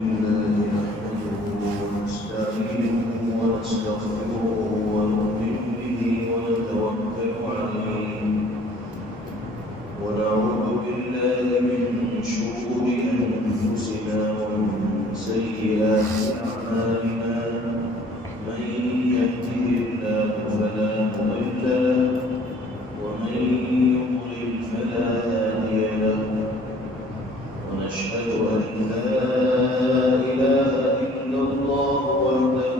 الله نحمده ونستعينه ونستغفره ونؤمن به ونتوكل عليه ونعوذ بالله من شرور أنفسنا ومن سيئات أعمالنا من يهده الله فلا مضل له ومن يضلل فلا هادي له ونشهد أن لا إله إلا الله وحده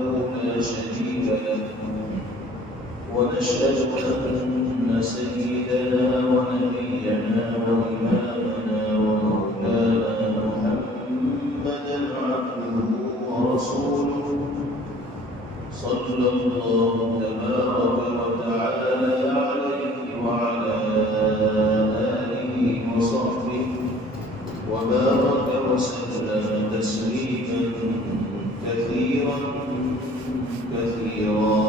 لا شريك له ونشهد أن سيدنا ونبينا وإمامنا ومولانا محمدا عبده ورسوله صلى الله تبارك وتعالى عليه وعلى آله وصحبه وبارك وسلم تسليما كثيرا كثيرا.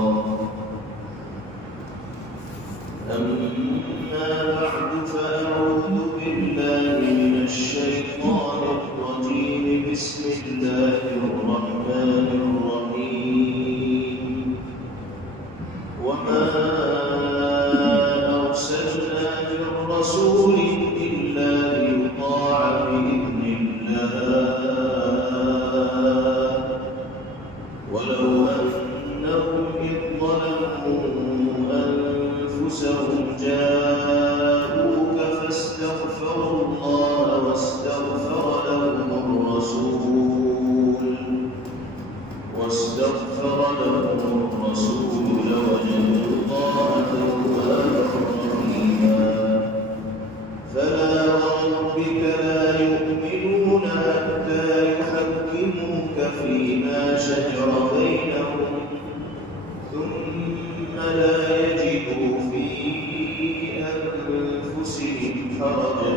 أما بعد فأعوذ بالله من الشيطان الرجيم. بسم الله الرحمن الرحيم. وما أرسلنا من رسول إلا ليطاع بإذن الله ولو أنهم إذ ظلموا أنفسهم جاءوك فاستغفروا الله واستغفر لهم الرسول لوجدوا الله توابا رحيما. فلا وربك لا يؤمنون حتى يحكموك فيما شجر بينهم ثم لا يجدوا في أنفسهم حرجا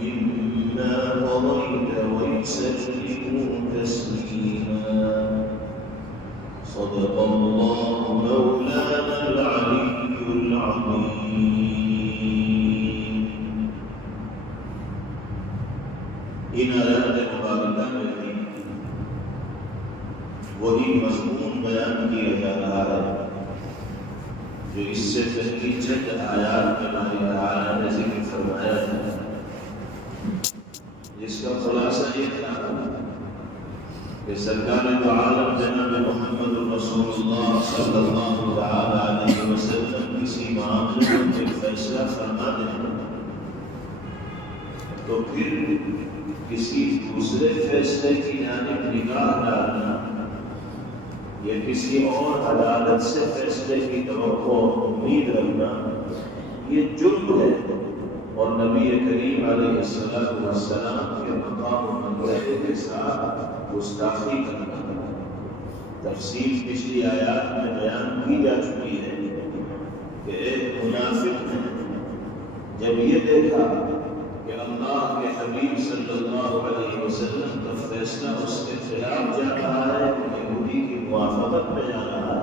مما قضيت ويسلموا تسليما. صدق الله مولانا العلي العظيم. ان آیات مبارکہ میں بھی وہی مضمون بیان کیا جا رہا ہے جو اس سے پہلی چند آیات میں اللہ تعالیٰ نے ذکر فرمایا تھا، جس کا خلاصہ یہ تھا کہ سرکار دو عالم جناب محمد رسول اللہ صلی اللہ علیہ وسلم کسی معاملے میں فیصلہ فرما دیں تو پھر کسی دوسرے فیصلے کی جانب نگاہ ڈالنا یا کسی اور عدالت سے فیصلے کی توقع امید رکھنا یہ جرم ہے اور نبی کریم علیہ السلام کے مقام و مرتبے کے ساتھ گستاخی کرنا. تفصیل پچھلی آیات میں بیان کی جا چکی ہے کہ ایک منافق نے جب یہ دیکھا کہ اللہ کے حبیب صلی اللہ علیہ وسلم کا فیصلہ اس کے خلاف جا رہا ہے، یہودی کی موافقت میں جا رہا ہے،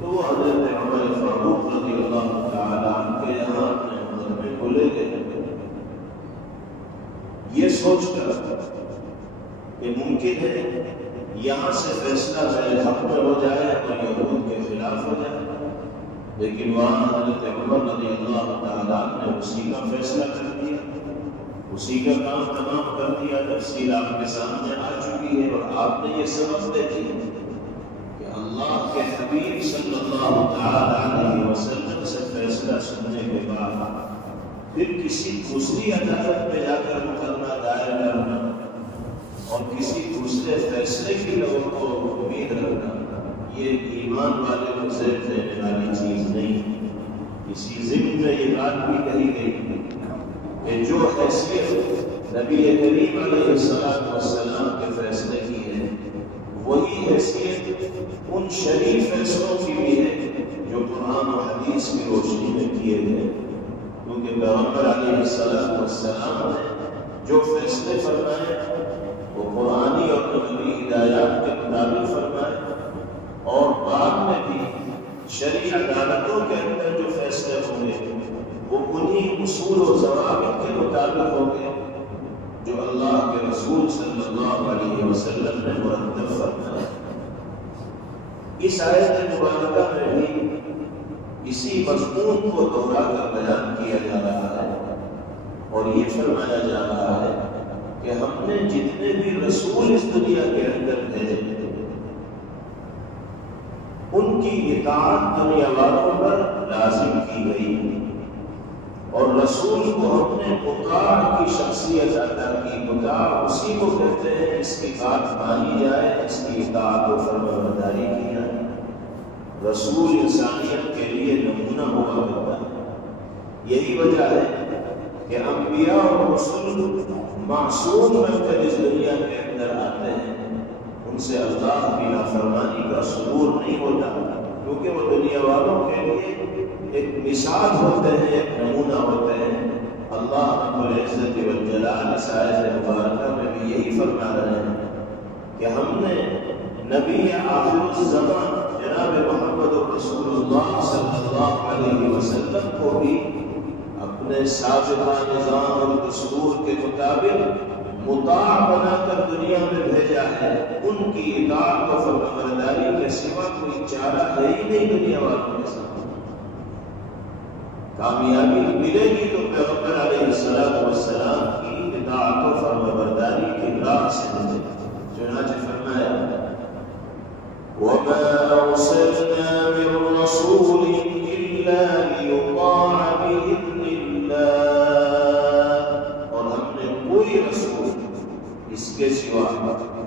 تو وہ حضرت عمر فاروق رضی اللہ تعالیٰ عنہ کے یہاں اپنے محکمے کو لے گئے یہ سوچ کر کہ ممکن ہے یہاں سے فیصلہ میرے حق میں ہو جائے اور یہود کے خلاف ہو جائے، لیکن وہاں حضرت عمر رضی اللہ تعالیٰ نے اسی کا فیصلہ کر دیا، اسی کا کام تمام کر دیا. تفصیل آپ کے سامنے آ چکی ہے اور آپ نے یہ سمجھتے تھے کہ اللہ کے حبیب صلی اللہ علیہ وسلم سے فیصلہ سننے کے بعد پھر کسی دوسری عدالت میں جا کر مقدمہ دائر کرنا اور کسی دوسرے فیصلے کی لوگوں کو امید رکھنا یہ ایمان والے کو زیر دینے والی چیز نہیں. اسی ضمن میں یہ بات بھی کہی گئی کہ جو حیثیت نبی کریم علیہ السلام کے فیصلے کی ہے وہی حیثیت ان شریف فیصلوں کی بھی ہے جو قرآن و حدیث کی روشنی میں کیے گئے، کیونکہ پیغمبر علیہ السلام نے جو فیصلے فرمائے وہ قرآنی اور نبوی ہدایات کے مطابق فرمائے، اور بعد میں بھی شرعی عدالتوں کے اندر جو فیصلے ہوں گے وہ انہی اصول و ضوابط کے مطابق ہوں گے جو اللہ کے رسول صلی اللہ وسلم نے مرتب فرمایا۔ اس آیت مبارکہ میں بھی اسی مضمون کو دوہرا کر بیان کیا جا رہا ہے اور یہ فرمایا جا رہا ہے کہ ہم نے جتنے بھی رسول اس دنیا کے اندر بھیجے ان کی اطاعت دنیا والوں پر لازم کی گئی اور رسول کو ہم نے مطاع کی شخصیت عطا کی۔ مطاع اسی کو کہتے ہیں اس کی بات مانی جائے، اس کی اطاعت و فرمانبرداری کی جائے۔ رسول انسانیت کے لیے نمونہ ہوا کرتا ہے۔ یہی وجہ ہے کہ انبیاء اور رسول معصوم بن کر اس دنیا کے اندر آتے ہیں، ان سے اللہ کی نافرمانی کا صدور نہیں ہوتا، کیونکہ وہ دنیا والوں کے لیے ایک مثال ہوتے ہیں، ایک نمونہ ہوتے ہیں۔ اللہ رب العزت والجلال اس آیت مبارکہ میں بھی یہی فرما رہے ہیں کہ ہم نے نبی آخر الزمان جناب محمد رسول اللہ صلی اللہ علیہ وسلم کو بھی اپنے سابقہ نظام اور دستور کے مطابق مطاع بنا کر دنیا میں بھیجا ہے۔ ان کی اطاعت و فرمانبرداری کے سوا کوئی چارہ ہے ہی نہیں دنیا والوں کے ساتھ۔ کامیابی ملے گی تو پیغمبر علیہ السلام کی اطاعت و فرمانبرداری کی راہ سے ملے گی۔ چنانچہ فرمایا وَمَا أَرْسَلْنَا مِن رَّسُولٍ إِلَّا لِيُطَاعَ بِإِذْنِ اللَّهِ، اور ہم نے کوئی رسول اس کے سوا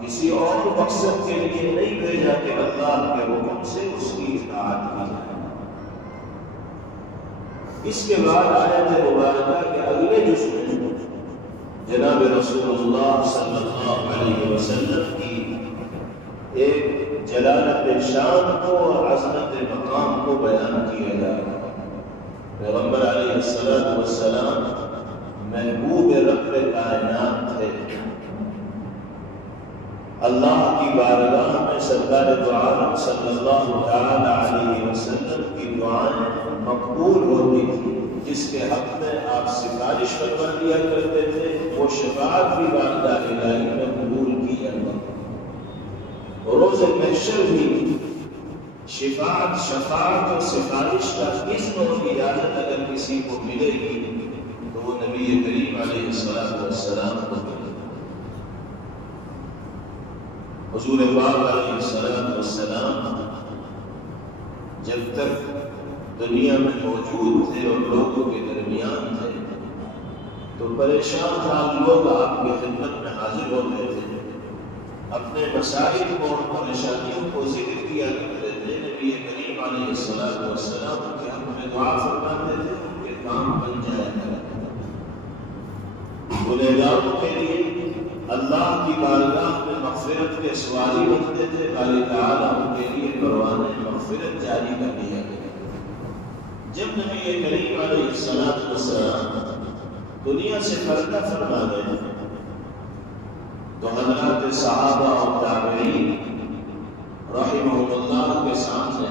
کسی اور مقصد کے لیے نہیں بھیجا کہ اللہ کے حکم سے اس کی اطاعت کی جائے۔ اس کے بعد آیت مبارکہ کے اگلے جزء میں جناب رسول اللہ صلی اللہ علیہ وسلم کی ایک جلالت شان کو اور عظمت مقام کو بیان کیا جا رہا ہے۔ پیغمبر علیہ السلام محبوب رب کائنات تھے۔ اللہ کی بارگاہ میں سرکار دو عالم صلی اللہ تعالی علیہ وسلم کی دعائیں مقبول ہوتی تھی۔ جس کے حق میں آپ سفارش فرما دیا کرتے تھے وہ شفاعت بھی بارگاہ الہی میں قبول کی جاتی۔ روز محشر بھی شفاعت اور سفارش کا اذن اور اجازت اگر کسی کو ملے گی تو وہ نبی کریم علیہ السلام کو ملے گی۔ حضور پاک علیہ السلام جب تک دنیا میں موجود تھے اور لوگوں کے درمیان تھے تو پریشان حال لوگ آپ کی خدمت میں حاضر ہوتے تھے، اپنے مسائل کو اور پریشانیوں کو ذکر کیا کرتے تھے۔ نبی کریم علیہ السلام کے حق میں دعا فرماتے تھے، ان کے کام بن جایا کرتے تھے۔ گنہگاروں کے لیے اللہ کی بارگاہ میں مغفرت کے سواری بنتے تھے، باری تعالیٰ ان کے لیے پروانہ مغفرت جاری کر دیا گیا۔ جب نبی کریم علیہ السلام دنیا سے پردہ فرما گئے تو حضرات صحابہ اور تابعین رحمہم اللہ کے سامنے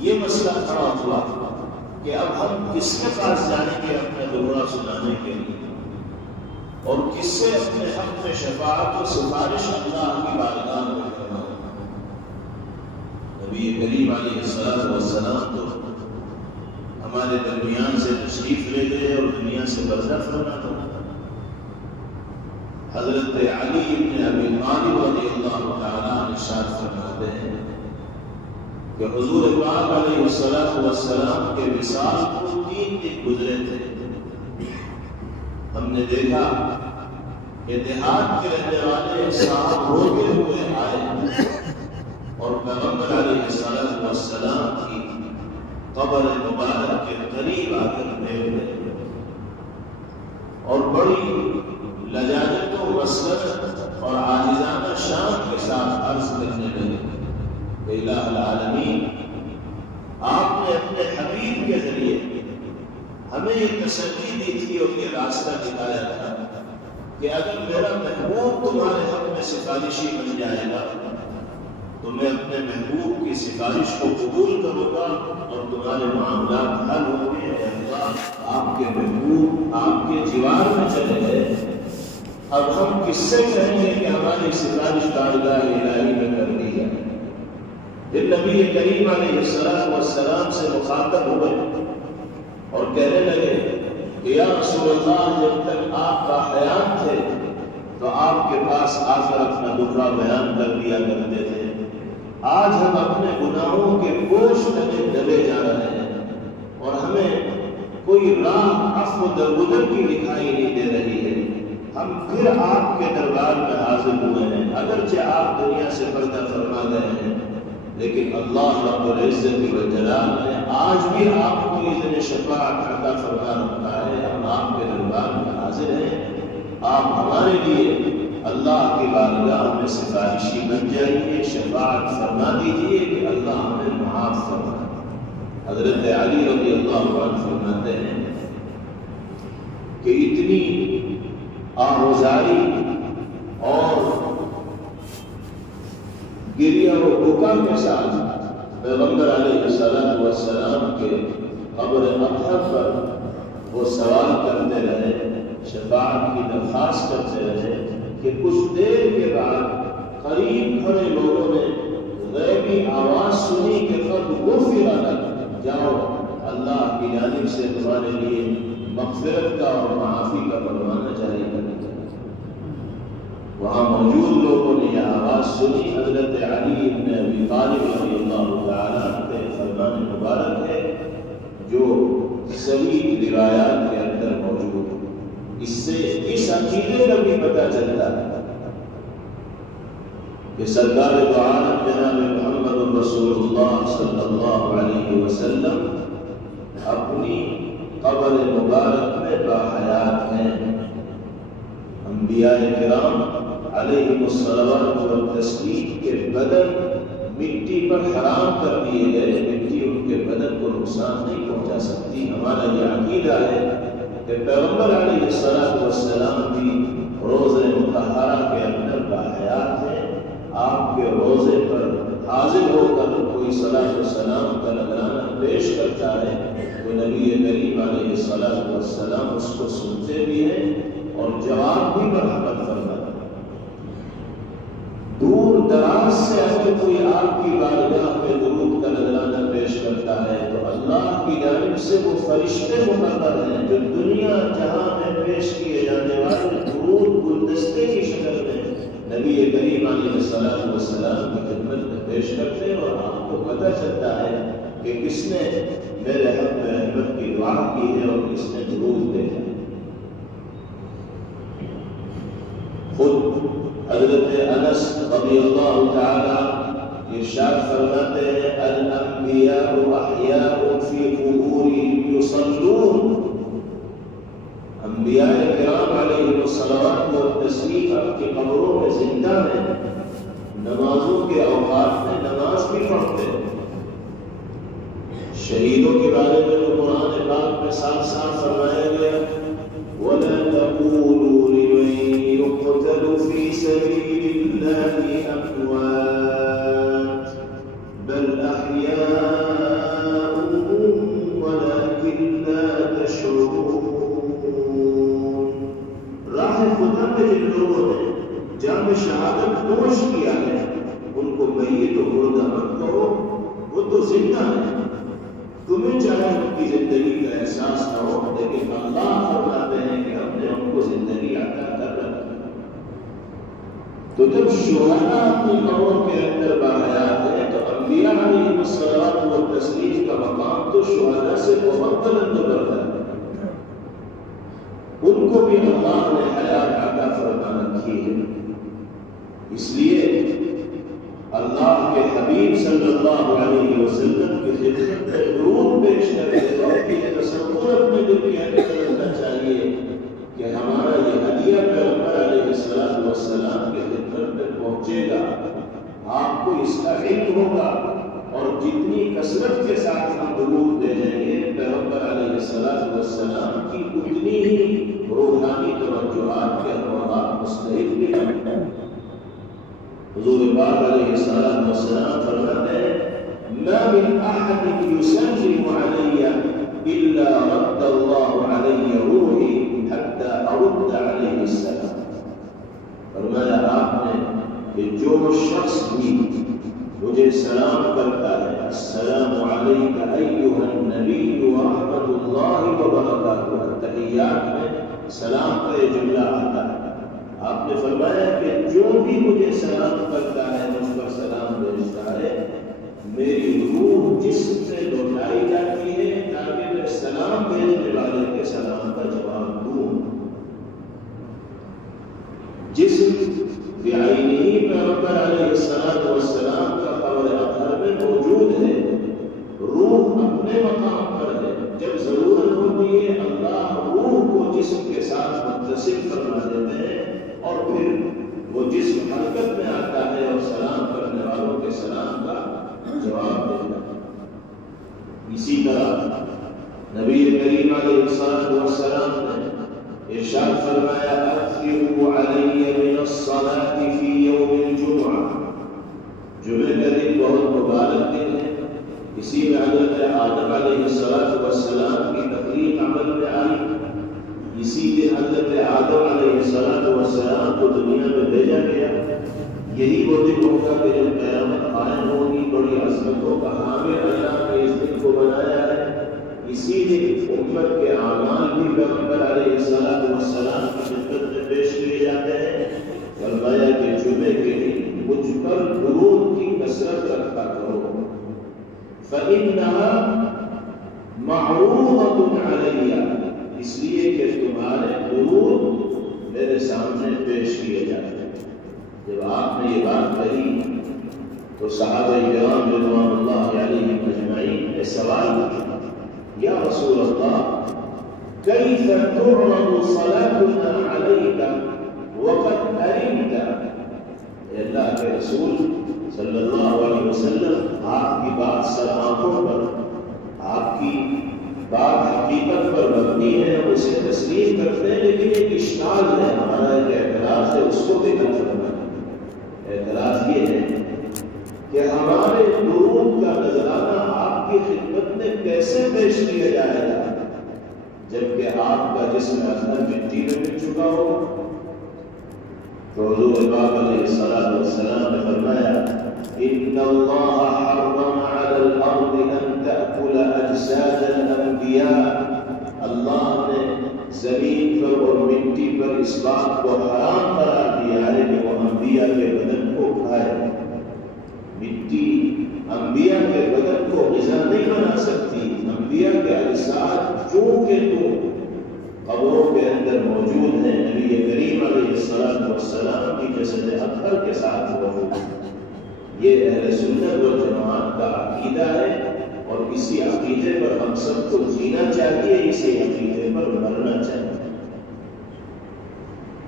یہ مسئلہ کھڑا ہوا کہ اب ہم کس کے پاس جائیں گے اپنے دعا سنانے کے لیے، اور کس سے اپنے حق میں شفاعت و سفارش اللہ کی بارگاہ میں کرنا۔ نبی کریم علیہ السلام تو ہمارے درمیان سے تشریف لے گئے اور دنیا سے برزخ فرما دیا۔ حضرت علی بن ابی طالب رضی اللہ تعالیٰ ارشاد فرماتے ہیں کہ حضور پاک علیہ السلام کے وصال کو 3 دن گزرے تھے۔ ہم نے دیکھا کہ دیہات کے رہنے والے صاحب روتے ہوئے آئے اور پیغمبر علیہ السلام کی قبر مبارک کے قریب آ کر بیٹھ گئے اور بڑی لجاجت و مسلط اور عاجزانہ شان کے ساتھ عرض کرنے لگے کہ الہ العالمین، آپ نے اپنے حبیب کے ذریعے ہمیں یہ تسلی دی تھی اور یہ راستہ دکھایا تھا کہ اگر میرا محبوب تمہارے حق میں سفارشی بن جائے گا تو میں اپنے محبوب کی سفارش کو قبول کروں گا اور تمہارے معاملات حل ہوں گے۔ اللہ آپ کے محبوب آپ کے جوار میں چلے گئے اب ہم کس سے کہیں گے کہ ہماری سفارش بارگاہ الہی میں کر دی جائے؟ پھر نبی کریم علیہ السلام سے مخاطب ہوئے اور کہنے لگے کہ یا رسول اللہ، جب تک آپ کا حیات تھے تو آپ کے پاس آ کر اپنا دکھڑا بیان کر دیا کرتے تھے، آج ہم اپنے گناہوں کے بوجھ تلے دبے جا رہے ہیں اور ہمیں کوئی راہ عفو درگزر کی دکھائی نہیں دے رہی ہے، ہم پھر آپ کے دربار میں حاضر ہوئے ہیں۔ اگرچہ آپ دنیا سے پردہ فرما گئے ہیں، لیکن اللہ رب العزت والجلال نے آج بھی آپ کو اذن شفاعت عطا فرما رکھا ہے۔ ہم آپ کے دربار میں حاضر ہیں، آپ ہمارے لیے اللہ کی بارگاہ میں سفارشی بن جائیے، شفاعت فرما دیجیے کہ اللہ ہمیں معاف فرمائے۔ حضرت علی رضی اللہ عنہ فرماتے ہیں کہ اتنی آہوزاری اور گریہ و بکا کے ساتھ پیغمبر علیہ السلام کے قبر اطہر پر وہ سوال کرتے رہے، شفاعت کی درخواست کرتے رہے کہ کچھ دیر کے بعد قریب کھڑے لوگوں نے غیبی آواز سنی کہ قد غفر لک، جاؤ اللہ کی جانب سے تمہارے لیے مغفرت کا اور معافی کا پروانہ جاری کر دیا۔ وہاں موجود لوگوں نے یہ آواز سنی۔ حضرت علی بن ابی طالب رضی اللہ تعالیٰ عنہ فرمان مبارک ہے جو صحیح روایات کے اندر موجود ہے۔ اس سے اس عقیدے کا بھی پتہ چلتا ہے کہ سرکار دو عالم جناب محمد رسول اللہ صلی اللہ علیہ وسلم اپنی قبر مبارک میں باحیات ہیں۔ انبیاء کرام علیہم الصلوات والتسلیم کے بدن مٹی پر حرام کر دیے گئے، مٹی ان کے بدن کو نقصان نہیں پہنچا سکتی۔ ہمارا یہ عقیدہ ہے کہ پیغمبر علیہ السلام بھی روضہ مطہرہ کے اندر باحیات ہیں۔ آپ کے روضے پر حاضر ہو کر کوئی صلاۃ والسلام کا نذرانہ پیش کرتا ہے تو نبی کریم علیہ السلام اس کو سنتے بھی ہیں اور جواب بھی مرحمت فرماتے ہیں۔ دور دراز سے اگر کوئی آپ کی بارگاہ میں درود کا نذرانہ پیش کرتا ہے تو اللہ کی جانب سے وہ فرشتے مقرر ہیں جو دنیا جہاں میں پیش کیے جانے والے درود گلدستے کی شکل میں نبی کریم علیہ السلام کی خدمت میں پیش کرتے ہیں، اور آپ کو پتہ چلتا ہے کہ کس نے میرے حق میں رحمت کی دعا کی ہے اور کس نے درود بھیجا۔ خود حضرت انس رضی اللہ تعالی ارشاد فرماتے ہیں الانبیاء احیاء فی قبورہم یصلون، انبیاء کرام علیہ الصلوات والتسلیم اپنی قبروں میں زندہ ہیں، نمازوں کے اوقات میں نماز بھی پڑھتے ہیں۔ شہیدوں کے بارے میں تو قرآن پاک میں صاف صاف فرمایا گیا وَلَا تَقُولُوا لِمَن يُقْتَلُ فِي سَبِيلِ اللَّهِ أَمْوَاتٌ بَلْ أَحْيَاءٌ وَلَكِنْ لَا تَشْعُرُونَ۔ راہ خدا میں جن لوگوں نے جنگ شہادت نوش کیا ہے ان کو میت و مردہ مت کہو، وہ تو زندہ ہیں، تمہیں چاہے ان کی زندگی کا احساس نہ ہو، لیکن اللہ فرماتے ہیں کہ ہم نے ان کو زندگی عطا کر رکھی۔ تو جب شہداء اپنی قبروں کے اندر باحیات ہیں تو انبیاء علیہم الصلوات والتسلیم کا مقام تو شہداء سے بہت بلند ہے، ان کو بھی اللہ نے حیات عطا فرما رکھی ہے۔ اس لیے اللہ کے حبیب صلی اللہ علیہ وسلم کی خدمت میں درود پیش کرتے وقت یہ تصور اپنے دل کے اندر رکھنا چاہیے کہ ہمارا یہ ہدیہ پیغمبر علیہ السلام کی خدمت میں پہنچے گا، آپ کو اس کا علم ہوگا، اور جتنی کثرت کے ساتھ ہم درود بھیجیں گے پیغمبر علیہ السلام کی اتنی ہی روحانی توجہات کے انوارات مستحق بھی ہیں۔ حضور پاک علیہ السلام فرماتے ہیں ما من احد يسلم علي الا رد الله علي روحي حتى ارد عليه السلام۔ فرمایا آپ نے کہ جو شخص بھی مجھے سلام کرتا ہے السلام علیک ایھا النبی ورحمۃ اللہ وبرکاتہ، تحیات میں سلام کا یہ جملہ آتا ہے۔ آپ نے فرمایا کہ جو بھی مجھے سلام کرتا ہے، مجھ پر سلام بھیجتا ہے، میری روح جسم سے لوٹائی جاتی ہے تاکہ میں سلام بھیجنے والے کے سلام کا جواب دوں۔ جسم بعینہ پیغمبر علیہ السلام کا قبر اطہر میں موجود ہے، روح اپنے مقام پر ہے۔ جب ضرورت ہوتی ہے اللہ روح کو جسم کے ساتھ متصل فرما دیتے ہیں اور پھر وہ جسم حرکت میں آتا ہے اور سلام کرنے والوں کے سلام کا جواب دیتا ہے۔ اسی طرح نبی کریم علیہ السلام نے ارشاد فرمایا اکثروا علی من الصلاة فی یوم الجمعہ، جمعہ کا دن بہت مبارک دن ہے، اسی میں حضرت آدم علیہ السلام کی تخلیق عمل میں آئی، اسی دن حضرت آدم علیہ السلام کو دنیا میں بھیجا گیا۔ یہی وہ دن ہوگا کہ جب قیامت قائم ہوگی، بڑی عظمتوں کا حامل اللہ نے اس دن کو بنایا ہے۔ اسی دن امت کے اعمال بھی پیغمبر علیہ السلام کی خدمت میں پیش کیے جاتے ہیں۔ فرمایا کہ جمعے کے دن مجھ پر درود کی کثرت رکھا کرو، فإنها معروضة علیہ، اس لیے کہ تمہارے درود میرے سامنے پیش کیے جاتے ہیں۔ جب آپ نے یہ بات کہی تو صحابہ کرام رضوان اللہ علیہم اجمعین نے سوال کیا، یا رسول اللہ کیف تعرض صلاتنا علیک وقد علمت، اے اللہ کے رسول صلی اللہ علیہ وسلم، آپ کی بات سر آنکھوں پر، آپ کی بات حقیقت پر مبنی ہے، ہم اسے تسلیم کرتے ہیں، لیکن ایک اشکال ہے، ہمارا ایک اعتراض ہے، اس کو بھی نہ فرمائیں۔ اعتراض یہ ہے کہ ہمارے درود کا نذرانہ آپ کی خدمت میں کیسے پیش کیا جائے گا جبکہ آپ کا جسم اصغر مٹی میں مل چکا ہو؟ تو حضور پاک علیہ السلام نے فرمایا ان اللہ حرم علی الارض ان تأکل اجساد الانبیاء، اللہ نے زمین پر اور مٹی پر اس بات کو حرام قرار دیا ہے کہ وہ انبیاء کے بدن کو کھائے۔ مٹی انبیاء کے بدن کو غذا نہیں بنا سکتی، انبیاء کے اجساد چونکہ تو قبروں کے اندر موجود ہیں، نبی کریم علیہ السلام کی جسد اطہر کے ساتھ موجود ہے۔ یہ اہل سنت والجماعت کا عقیدہ ہے اور اسی عقیدے پر ہم سب کو جینا چاہیے، اسی عقیدے پر مرنا چاہیے۔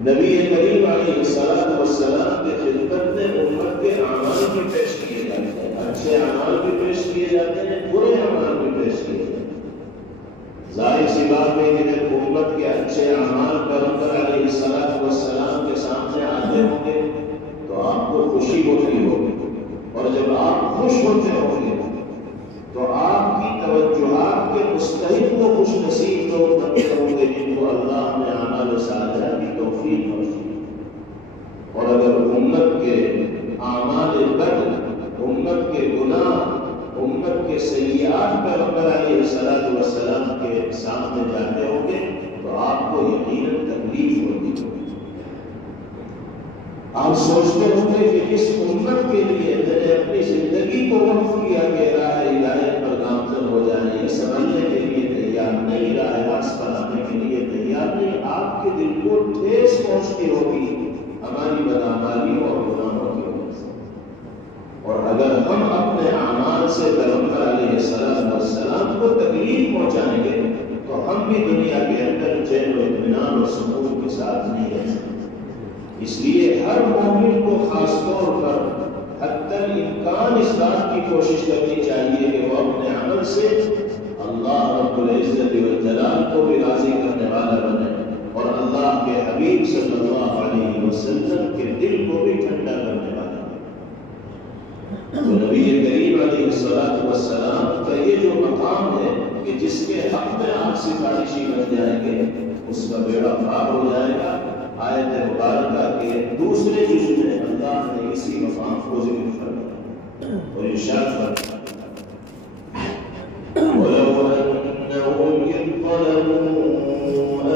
نبی کریم علیہ السلام کے خدمت میں امت کے اعمال بھی پیش کیے جاتے ہیں، اچھے اعمال بھی پیش کیے جاتے ہیں، برے اعمال بھی پیش کیے جاتے ہیں۔ ظاہر سی بات ہے کہ جب امت کے اچھے اعمال پیغمبر علیہ السلام کے سامنے آتے ہوں گے تو آپ کو خوشی ہوتی ہوگی، اور جب آپ خوش ہوتے ہوں گے تو آپ کی توجہات کے مستحق کو خوش نصیب لوگ بنتے ہوں گے جن کو اللہ نے اعمال صالحہ کی توفیق بخشی۔ اور اگر امت کے اعمال بد، امت کے گناہ، امت کے سیئات پیغمبر علیہ السلام کے سامنے جاتے ہوں گے تو آپ کو یقیناً تکلیف ہوتی ہوگی۔ آپ سوچتے ہوں گے کہ اس امت کے لیے میں نے اپنی زندگی کو وقف کیا کہ راہ ہدایت پر گامزن ہو جائے، یہ سمجھنے کے لیے تیار نہیں، راہ راست پر آنے کے لیے تیار نہیں۔ آپ کے دل کو ٹھیس پہنچتی ہوگی ہماری بدعمالیوں اور گناہوں کی وجہ سے۔ اور اگر ہم اپنے اعمال سے پیغمبر علیہ السلام کو تکلیف پہنچائیں گے تو ہم بھی دنیا کے اندر چین و اطمینان اور سکون کے ساتھ نہیں رہ سکتے۔ اس لیے ہر مومن کو خاص طور پر حتی الامکان اس بات کی کوشش کرنی چاہیے کہ وہ اپنے عمل سے اللہ رب العزت والجلال کو بھی راضی کرنے والا بنے اور اللہ کے حبیب صلی اللہ علیہ وسلم کے دل کو بھی ٹھنڈا کرنے والا بنے۔ تو نبی کریم علیہ السلام کا یہ جو مقام ہے کہ جس کے حق میں آپ سفارشی بن جائیں گے اس کا بیڑا پار ہو جائے گا، آیت مبارکہ کے دوسرے جز میں اللہ نے اسی مقام کو ذکر فرمایا اور ارشاد فرمایا وَلَوْ أَنَّهُمْ إِذْ ظَلَمُوا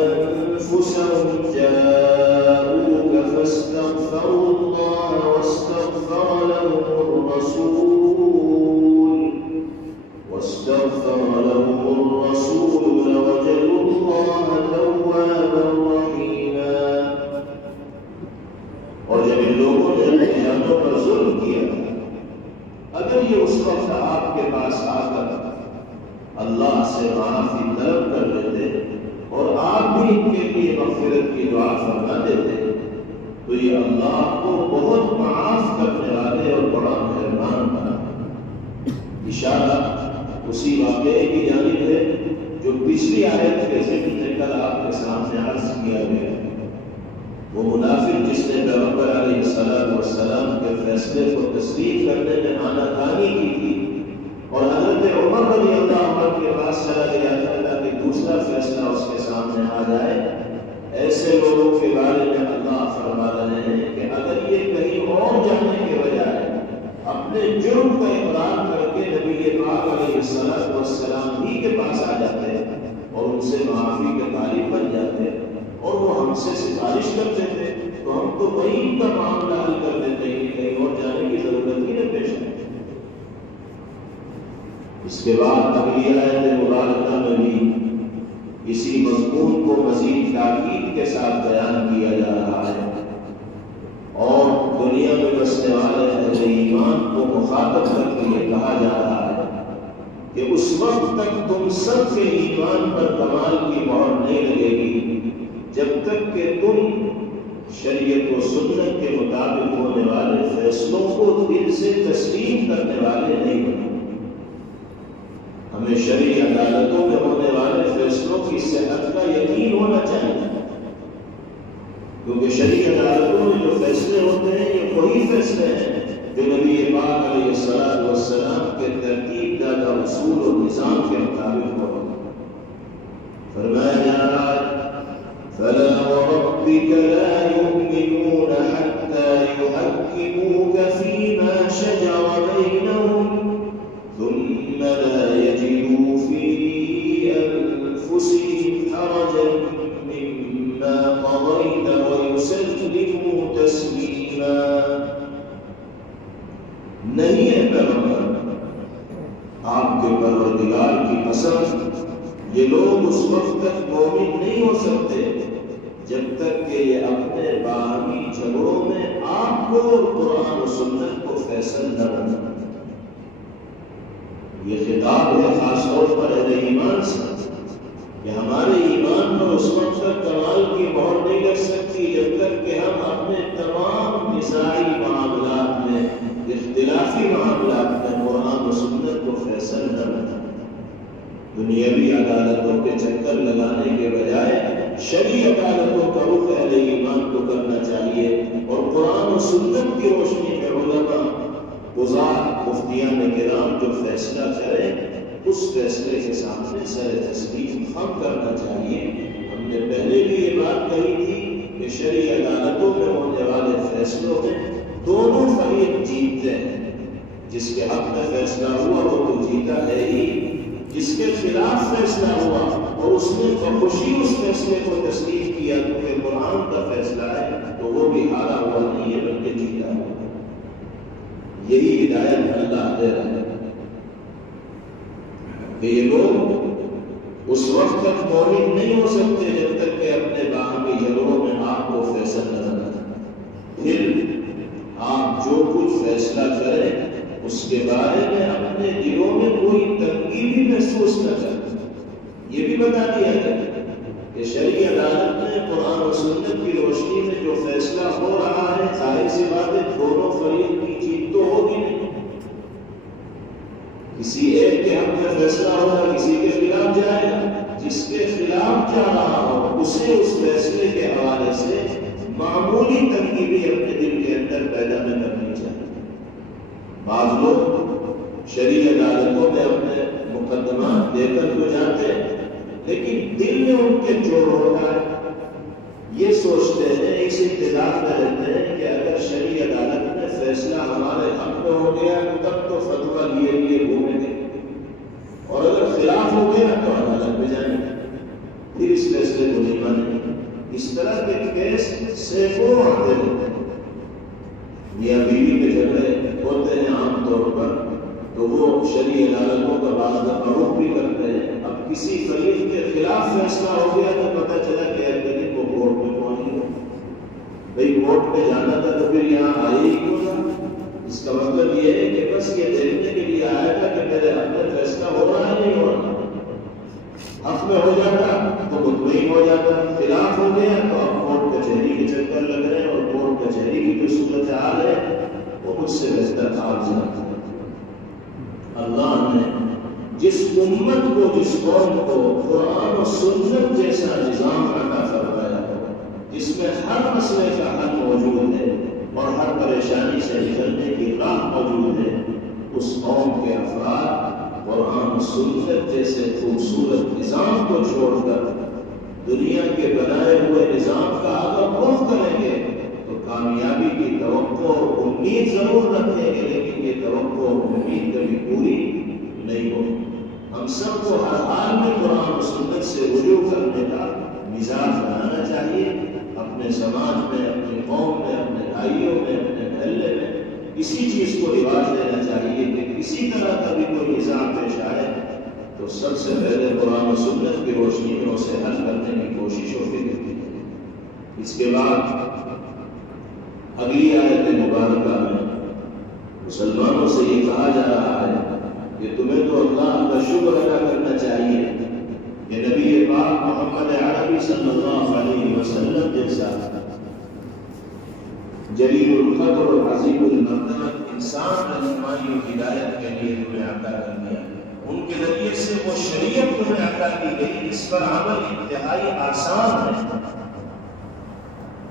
أَنفُسَهُمْ جَاءُوكَ فَاسْتَغْفَرُوا اللَّهَ وَاسْتَغْفَرَ لَهُمُ الرَّسُولُ لَوَجَدُوا اللَّهَ تَوَّابًا رَحِيمًا۔ اور جب ان لوگوں نے اپنے جانوں پر ظلم کیا، اگر یہ اس وقت آپ کے پاس آ کر اللہ سے معافی طلب کر لیتے اور آپ بھی ان کے لیے مغفرت کی دعا فرما دیتے تو یہ اللہ کو بہت معاف کرنے والے اور بڑا مہربان بنا۔ اشارہ اسی واقعے کی جانب ہے جو پچھلی آیت کے ذکر میں کل آپ کے سامنے عرض کیا گیا۔ وہ منافق جس نے پیغمبر علیہ السلام کے فیصلے کو تسلیم کرنے میں آناکانی کی تھی اور حضرت عمر رضی اللہ عنہ کے پاس چلا گیا تھا تاکہ دوسرا فیصلہ اس کے سامنے آ جائے، ایسے لوگوں کے بارے میں اللہ فرما رہے ہیں کہ اگر یہ کہیں اور جانے کے بجائے اپنے جرم کا اقرار کر کے نبی پاک علیہ السلام ہی کے پاس آ جاتے اور ان سے معافی کے طالب بن جاتے اور وہ ہم سے سفارش کرتے تھے تو ہم تو وہیں کا معاملہ حل کر دیتے ہیں، کہیں اور جانے کی ضرورت ہی نہ پیش آئے۔ اس کے بعد اگلی آیت مبارکہ میں بھی اسی مضمون کو مزید تاکید کے ساتھ بیان کیا جا رہا ہے اور دنیا میں بسنے والے اہل ایمان کو مخاطب کر کے یہ کہا جا رہا ہے کہ اس وقت تک تم سب کے ایمان پر کمال کی مہر نہیں لگے گی جب تک کہ تم شریعت و سنت کے مطابق ہونے والے فیصلوں کو دل سے تسلیم کرنے والے نہیں بنو۔ ہمیں شرعی عدالتوں میں ہونے والے فیصلوں کی صحت کا یقین ہونا چاہیے، کیونکہ شرعی عدالتوں میں جو فیصلے ہوتے ہیں یہ وہی فیصلے ہیں جو نبی پاک علیہ السلام کے ترتیب دادہ اصول اور نظام کے مطابق ہو۔ فرمایا جا رہا ہے فَلَا وَرَبِّكَ لَا يُؤْمِنُونَ حَتَّى يُحَكِّمُوكَ فِي مَا شَجَرَ بَيْنَهُمْ ثُمَّ لَا يَجِدُوا فِي أَنفُسِهِمْ حَرَجًا مِّمَّا قَضَيْتَ وَيُسَلِّمُوا تَسْلِيمًا۔ نہیں ہے پیغمبر، آپ کے پروردگار کی قسم یہ لوگ اس وقت تک مومن نہیں ہو سکتے جب تک کہ یہ اپنے باہمی جھگڑوں میں آپ کو اور قرآن و سنت کو فیصل نہ بنا۔ یہ خطاب ہے خاص طور پر اہل ایمان سے کہ ہمارے ایمان پر اس وقت تک کمال کی مہر نہیں لگ سکتی جب تک کہ ہم اپنے تمام نسائی معاملات میں، اختلافی معاملات میں قرآن و سنت کو فیصل نہ بنا۔ دنیاوی عدالتوں کے چکر لگانے کے بجائے شرعی عدالتوں کا رخ اہل ایمان کو کرنا چاہیے اور قرآن و سنت کی روشنی میں علماء، قضاء، مفتیان کرام جو فیصلہ کریں اس فیصلے کے سامنے سر تسلیم خم کرنا چاہیے۔ ہم نے پہلے بھی یہ بات کہی تھی کہ شرعی عدالتوں میں ہونے والے فیصلوں میں دونوں فریق جیتتے ہیں۔ جس کے حق میں فیصلہ ہوا وہ تو جیتا ہے ہی، جس کے خلاف فیصلہ ہوا اور اس نے بخوشی اس فیصلے کو تسلیم کیا کیونکہ قرآن کا فیصلہ ہے تو وہ بھی ہارا ہوا نہیں ہے بلکہ جیتا ہوا۔ یہی ہدایت اللہ دے رہا ہے کہ یہ لوگ اس وقت تک مومن نہیں ہو سکتے جب تک کہ اپنے باہمی جھگڑوں میں آپ کو فیصل نہ کریں۔ پھر آپ جو کچھ فیصلہ کریں اس کے بارے میں اپنے دلوں میں کوئی تنگی بھی محسوس نہ کریں۔ یہ بھی بتا دیا گیا کہ شرعی عدالت میں قرآن و سنت کی روشنی میں جو فیصلہ ہو رہا ہے ظاہر سی بات ہے دونوں فریق کی جیت تو ہوگی نہیں۔ کسی ایک کے حق میں فیصلہ ہوگا، کسی کے خلاف جائے گا، جس کے خلاف جا رہا ہو اسے اس فیصلے کے حوالے سے معمولی تنگی بھی اپنے دل کے اندر پیدا نہ کرنی چاہیے۔ بعض لوگ شرعی عدالتوں میں اپنے مقدمات دے کر تو جاتے ہیں لیکن دل میں ان کے جوڑ ہوتا ہے، یہ سوچتے ہیں، اس انتظار میں رہتے ہیں کہ اگر شرعی عدالت میں فیصلہ ہمارے حق میں ہو گیا تب تو فتویٰ لیے گھومیں گے، اور اگر خلاف ہو گیا تو عدالت میں جائیں گے، پھر اس فیصلے کو نہیں مانیں گے۔ اس طرح کے کیس سینکڑوں آتے رہتے ہیں۔ میاں بیوی کے جھگڑے ہوتے ہیں عام طور پر، تو وہ شرعی عدالتوں کا بعض دفعہ رخ بھی کرتے ہیں۔ اب کسی فریق کے خلاف فیصلہ ہو گیا تو پتہ چلا کہ ایک کو کورٹ میں پہنچ گیا، بھائی کورٹ میں جانا تھا تو پھر یہاں آئے ہی کیوں نہ؟ اس کا مطلب یہ ہے کہ بس یہ دیکھنے کے لیے آیا تھا کہ میرے حق میں فیصلہ ہو رہا ہے نہیں ہو رہا۔ حق میں ہو جاتا تو مطمئن ہو جاتا، خلاف ہو گیا تو اب کورٹ کچہری کے چکر لگ رہے ہیں، اور کورٹ کچہری کی جو صورتحال ہے وہ مجھ سے بہتر آپ جانتے ہیں۔ اللہ نے جس امت کو، جس قوم کو قرآن و سنت جیسا نظام عطا فرمایا ہے، جس میں ہر مسئلے کا حل موجود ہے اور ہر پریشانی سے نکلنے کی راہ موجود ہے، اس قوم کے افراد قرآن و سنت جیسے خوبصورت نظام کو چھوڑ کر دنیا کے بنائے ہوئے نظام کا اگر خوف کریں گے تو کامیابی کی توقع اور امید ضرور رکھیں گے، لیکن یہ توقع اور امید کبھی پوری نہیں ہوگی۔ ہم سب کو ہر حال میں قرآن و سنت سے رجوع کرنے کا مزاج بنانا چاہیے، اپنے سماج میں، اپنی قوم میں، اپنے بھائیوں میں، اپنے محلے میں اسی چیز کو رواج دینا چاہیے کہ کسی طرح کا بھی کوئی نظام پیش آئے تو سب سے پہلے قرآن و سنت کی روشنی میں اسے حل کرنے کی کوشش ہوتی ہے۔ اس کے بعد اگلی آیت مبارکہ میں مسلمانوں سے یہ کہا جا رہا ہے کہ تمہیں تو اللہ کا شکر ادا کرنا چاہیے کہ نبی پاک محمد عربی صلی اللہ علیہ وسلم جیسا جلیل القدر اور عظیم المرتبہ انسان رہنمائی و ہدایت کے لیے تمہیں عطا کر دیا۔ ان کے ذریعے سے وہ شریعت تمہیں عطا کی گئی جس پر عمل انتہائی آسان ہے،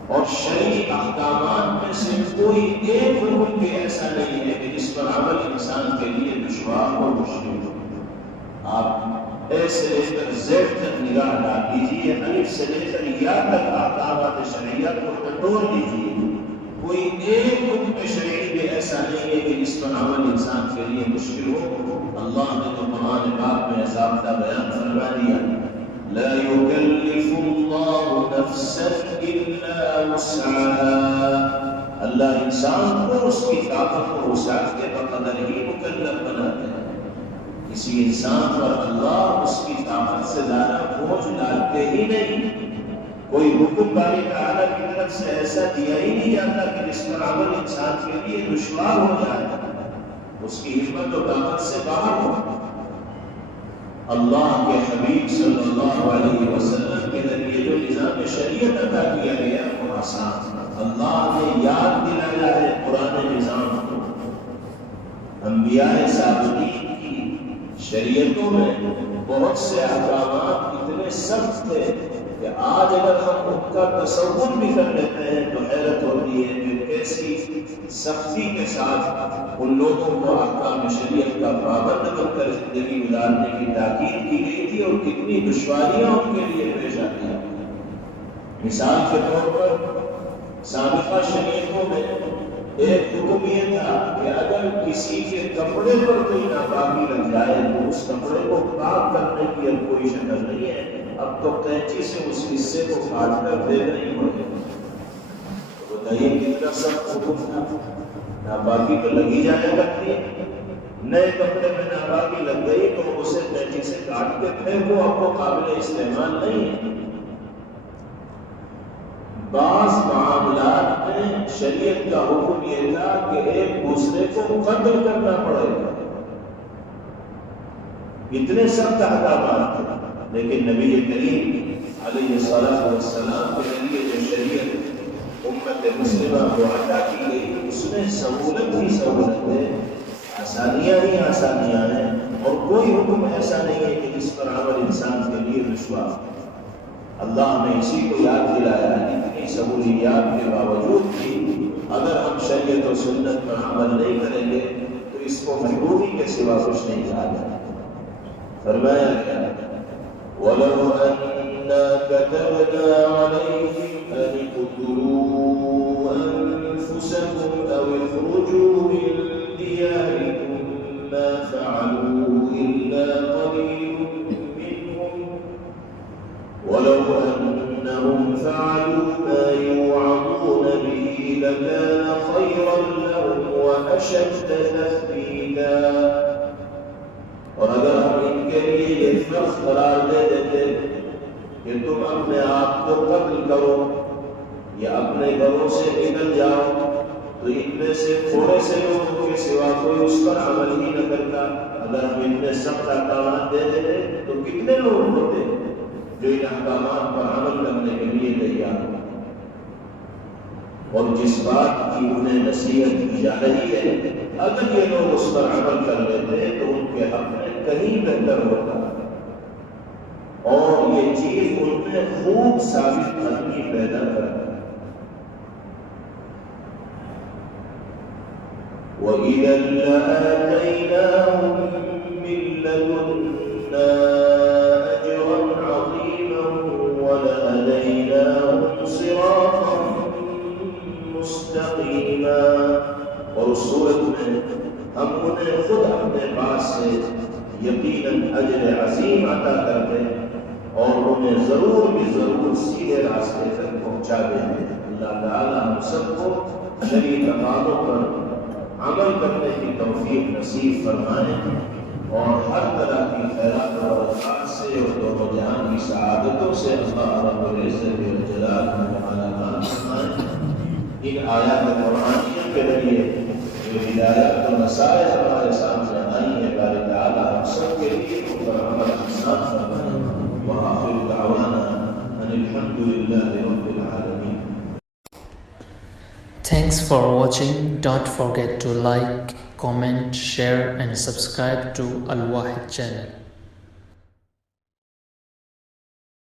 اور شرعی احکامات میں سے کوئی ایک حکم بھی ایسا نہیں ہے کہ جس پر عمل انسان کے لیے دشوار اور مشکل ہو۔ آپ ایسے لے کر زیڈ تک نگاہ ڈال دیجیے، الف سے لے کر یا تک احکامات شرعیت کو ٹٹول دیجیے، کوئی ایک حکم شرعی بھی ایسا نہیں ہے کہ جس پر عمل انسان کے لیے مشکل ہو۔ اللہ نے تو قرآن پاک میں ضابطہ بیان فرما دیا، لا يكلف الله نفسا الا وسعها، اللہ انسان کو اس کی طاقت اور وسعت کے بقدر ہی مکلف بناتے ہیں۔ کسی انسان پر اللہ اس کی طاقت سے زیادہ بوجھ ڈالتے ہی نہیں۔ کوئی حکم باری تعالیٰ کی طرف سے ایسا دیا ہی نہیں جاتا کہ جس پر عمل انسان کے لیے دشوار ہو جائے، اس کی ہمت و طاقت سے باہر ہو۔ اللہ کے حبیب صلی اللہ علیہ وسلم کے ذریعے جو نظام شریعت عطا کیا گیا وہ آسان، اللہ نے یاد دلایا ہے قرآن نظام کو۔ انبیاء سابقین کی شریعتوں میں بہت سے احکامات اتنے سخت تھے کہ آج اگر ہم ان کا تصور بھی کر لیتے ہیں تو حیرت ہوتی ہے کہ کیسی سختی کے ساتھ ان لوگوں کو احکام شریعت کا پابند بن کر زندگی گزارنے کی تاکید کی گئی تھی، اور کتنی دشواریاں ان کے لیے پیش آتی ہیں۔ مثال کے طور پر سابقہ شریعتوں میں ایک حکم یہ تھا کہ اگر کسی کے کپڑے پر کوئی ناپاکی لگ جائے تو اس کپڑے کو پاک کرنے کی اب کوئی شکل نہیں ہے، اب تو قینچی سے اس حصے کو کاٹ کر دے نہیں پڑے۔ بتائیے کتنا سخت حکم تھا، ناپاکی تو لگی جانے لگتی ہے، نئے کپڑے میں ناپاکی لگ گئی تو اسے قینچی سے کاٹ کے پھینکو، اب وہ قابل استعمال نہیں ہے۔ بعض معاملات میں شریعت کا حکم یہ تھا کہ ایک دوسرے کو قتل کرنا پڑے گا، اتنے سخت احکامات تھے، لیکن نبی کریم علیہ الصلوۃ والسلام کے ذریعے جو شریعت امت مسلمہ کو عطا کی گئی اس میں سہولت ہی سہولت ہے، آسانیاں ہی آسانیاں ہیں، اور کوئی حکم ایسا نہیں ہے کہ جس پر عمل انسان کے لیے دشوار ہو۔ اللہ نے اسی کو یاد دلایا ہے، اتنی سہولیات کے باوجود بھی اگر ہم شریعت و سنت پر عمل نہیں کریں گے تو اس کو محبوبی کے سوا کچھ نہیں کہا جائے۔ فرمایا گیا ولو أنا كتبنا عليهم أن اقتلوا أنفسكم أو اخرجوا من دياركم ما فعلوا إلا قليل منهم ولو أنهم فعلوا ما يوعظون به لكان خيرا لهم وأشد تثبيتا. اور اگر ہم ان کے لیے یہ فرض قرار دے دیتے کہ تم اپنے آپ کو قتل کرو یا اپنے گھروں سے نکل جاؤ تو ان میں سے تھوڑے سے لوگوں کے سوا کوئی اس پر عمل ہی نہ کرتا. اگر ہم اتنے سخت احکامات دے دیتے تو کتنے لوگ ہوتے جو ان احکامات پر عمل کرنے کے لیے تیار ہو. اور جس بات کی انہیں نصیحت کی جا رہی ہے اگر یہ لوگ اس پر عمل کر لیتے تو ان کے حق میں کہیں بہتر ہوتا اور یہ چیز ان میں خوب ثابت قدمی پیدا کرتا. وَإِذًا لَآتَيْنَاهُم مِّن لَّدُنَّا أَجْرًا عَظِيمًا وَلَهَدَيْنَاهُمْ صِرَاطًا مستقیما. اور اس صورت میں ہم انہیں خود اپنے پاس سے یقیناً اجر عظیم عطا کرتے اور انہیں ضرور بھی ضرور سیدھے راستے تک پہنچا دیں. اللہ تعالی ہم سب کو شرعی تقاضوں پر عمل کرنے کی توفیق نصیب فرمائے اور ہر طرح کی خیرات و برکات سے اور دونوں جہان کی سعادتوں سے اللہ رب العزت والجلال ہمارا نام فرمائے. ان آیات قرآنیہ کے ذریعے جو ہدایت و نصائح ہمارے سامنے آئی ہے باری تعالیٰ ہم سب کے لیے ان پر عمل آسان فرمائے. وآخر دعوانا ان الحمد للہ رب العالمین. Thanks for watching. Don't forget to like, comment, share and subscribe to Al Wahid channel.